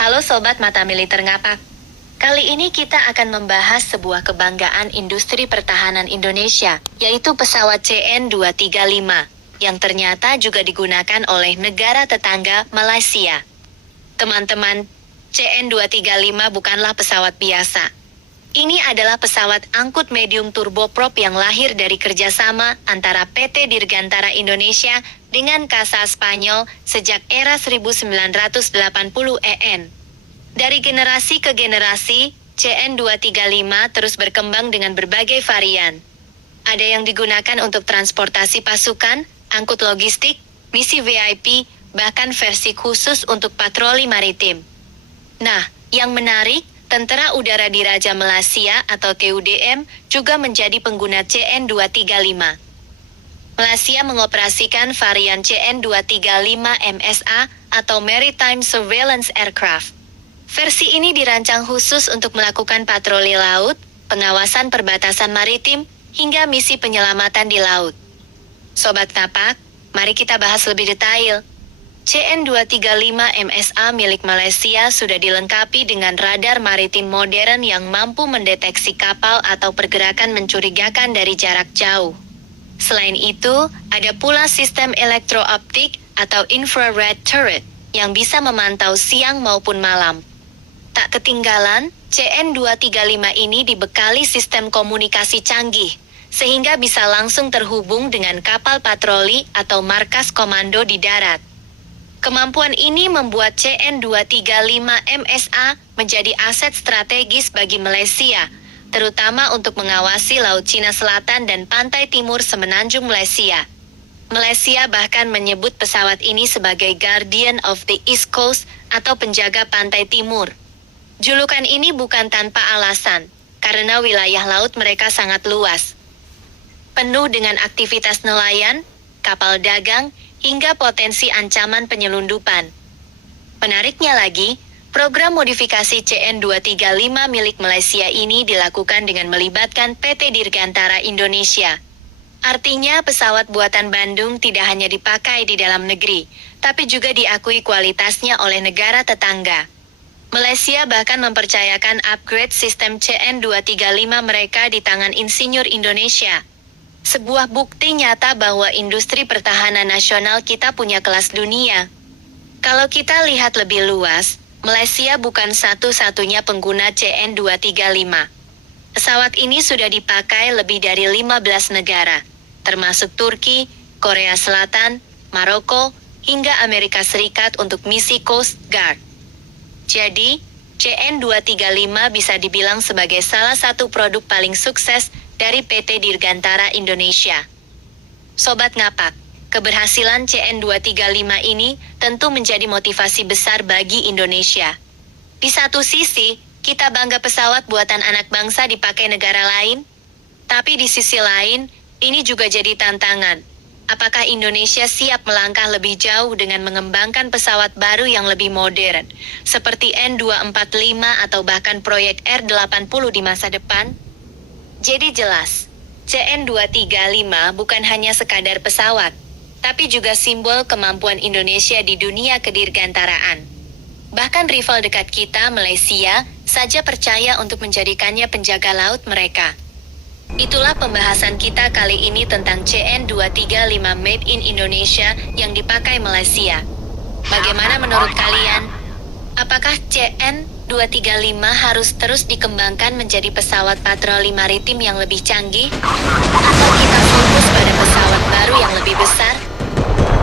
Halo Sobat Mata Militer Ngapak. Kali ini kita akan membahas sebuah kebanggaan industri pertahanan Indonesia, yaitu pesawat CN-235, yang ternyata juga digunakan oleh negara tetangga Malaysia. Teman-teman, CN-235 bukanlah pesawat biasa. Ini adalah pesawat angkut medium turboprop yang lahir dari kerjasama antara PT Dirgantara Indonesia dengan Casa Spanyol sejak era 1980 EN. Dari generasi ke generasi, CN-235 terus berkembang dengan berbagai varian. Ada yang digunakan untuk transportasi pasukan, angkut logistik, misi VIP, bahkan versi khusus untuk patroli maritim. Nah, yang menarik, Tentara Udara Diraja Malaysia atau TUDM juga menjadi pengguna CN-235. Malaysia mengoperasikan varian CN-235 MSA atau Maritime Surveillance Aircraft. Versi ini dirancang khusus untuk melakukan patroli laut, pengawasan perbatasan maritim, hingga misi penyelamatan di laut. Sobat Ngapak, mari kita bahas lebih detail. CN-235 MSA milik Malaysia sudah dilengkapi dengan radar maritim modern yang mampu mendeteksi kapal atau pergerakan mencurigakan dari jarak jauh. Selain itu, ada pula sistem elektrooptik atau infrared turret yang bisa memantau siang maupun malam. Tak ketinggalan, CN-235 ini dibekali sistem komunikasi canggih, sehingga bisa langsung terhubung dengan kapal patroli atau markas komando di darat. Kemampuan ini membuat CN-235 MSA menjadi aset strategis bagi Malaysia, terutama untuk mengawasi Laut Cina Selatan dan pantai timur semenanjung Malaysia. Malaysia bahkan menyebut pesawat ini sebagai Guardian of the East Coast atau penjaga pantai timur. Julukan ini bukan tanpa alasan, karena wilayah laut mereka sangat luas. Penuh dengan aktivitas nelayan, kapal dagang, hingga potensi ancaman penyelundupan. Menariknya lagi, program modifikasi CN-235 milik Malaysia ini dilakukan dengan melibatkan PT Dirgantara Indonesia. Artinya pesawat buatan Bandung tidak hanya dipakai di dalam negeri, tapi juga diakui kualitasnya oleh negara tetangga. Malaysia bahkan mempercayakan upgrade sistem CN-235 mereka di tangan insinyur Indonesia. Sebuah bukti nyata bahwa industri pertahanan nasional kita punya kelas dunia. Kalau kita lihat lebih luas, Malaysia bukan satu-satunya pengguna CN-235. Pesawat ini sudah dipakai lebih dari 15 negara, termasuk Turki, Korea Selatan, Maroko, hingga Amerika Serikat untuk misi Coast Guard. Jadi, CN-235 bisa dibilang sebagai salah satu produk paling sukses dari PT Dirgantara Indonesia. Sobat Ngapak, keberhasilan CN-235 ini tentu menjadi motivasi besar bagi Indonesia. Di satu sisi, kita bangga pesawat buatan anak bangsa dipakai negara lain, tapi di sisi lain, ini juga jadi tantangan. Apakah Indonesia siap melangkah lebih jauh dengan mengembangkan pesawat baru yang lebih modern, seperti N245 atau bahkan proyek R80 di masa depan? Jadi jelas, CN-235 bukan hanya sekadar pesawat, tapi juga simbol kemampuan Indonesia di dunia kedirgantaraan. Bahkan rival dekat kita, Malaysia, saja percaya untuk menjadikannya penjaga laut mereka. Itulah pembahasan kita kali ini tentang CN-235 Made in Indonesia yang dipakai Malaysia. Bagaimana menurut kalian? Apakah CN-235 harus terus dikembangkan menjadi pesawat patroli maritim yang lebih canggih? Atau kita fokus pada pesawat baru yang lebih besar?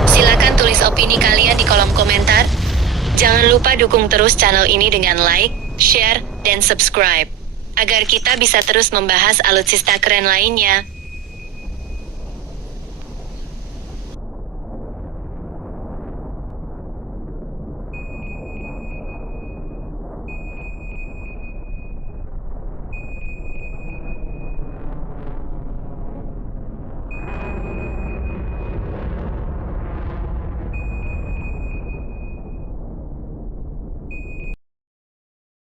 Silakan tulis opini kalian di kolom komentar. Jangan lupa dukung terus channel ini dengan like, share, dan subscribe, agar kita bisa terus membahas alutsista keren lainnya.